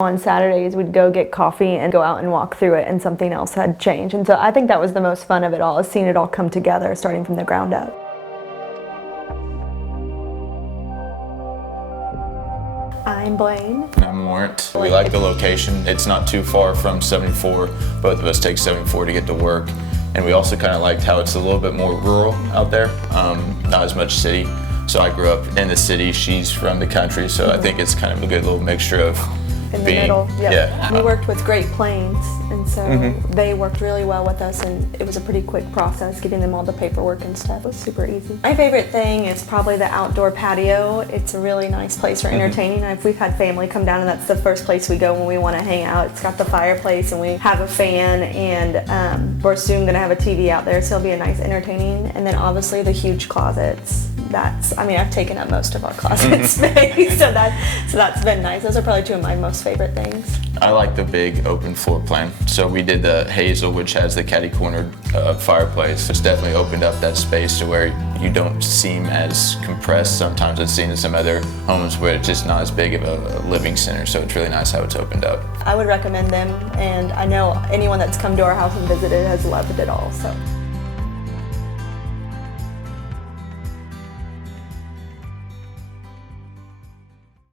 On Saturdays, we'd go get coffee and go out and walk through it, and something else had changed. And so I think that was the most fun of it all, is seeing it all come together, starting from the ground up. I'm Blane. And I'm Laurent. We like the location. It's not too far from 74. Both of us take 74 to get to work. And we also kind of liked how it's a little bit more rural out there, not as much city. So I grew up in the city, she's from the country, so I think it's kind of a good little mixture of in the middle. Yep. Yeah. We worked with Great Plains, and so they worked really well with us, and it was a pretty quick process getting them all the paperwork and stuff. It was super easy. My favorite thing is probably the outdoor patio. It's a really nice place for entertaining. We've had family come down, and that's the first place we go when we want to hang out. It's got the fireplace, and we have a fan, and we're soon going to have a TV out there, so it'll be a nice entertaining. And then obviously the huge closets. I've taken up most of our closet space, so that's been nice. Those are probably two of my most favorite things. I like the big open floor plan. So we did the hazel, which has the catty-cornered fireplace. It's definitely opened up that space to where you don't seem as compressed. Sometimes it's seen in some other homes where it's just not as big of a living center, so it's really nice how it's opened up. I would recommend them, and I know anyone that's come to our house and visited has loved it all. So.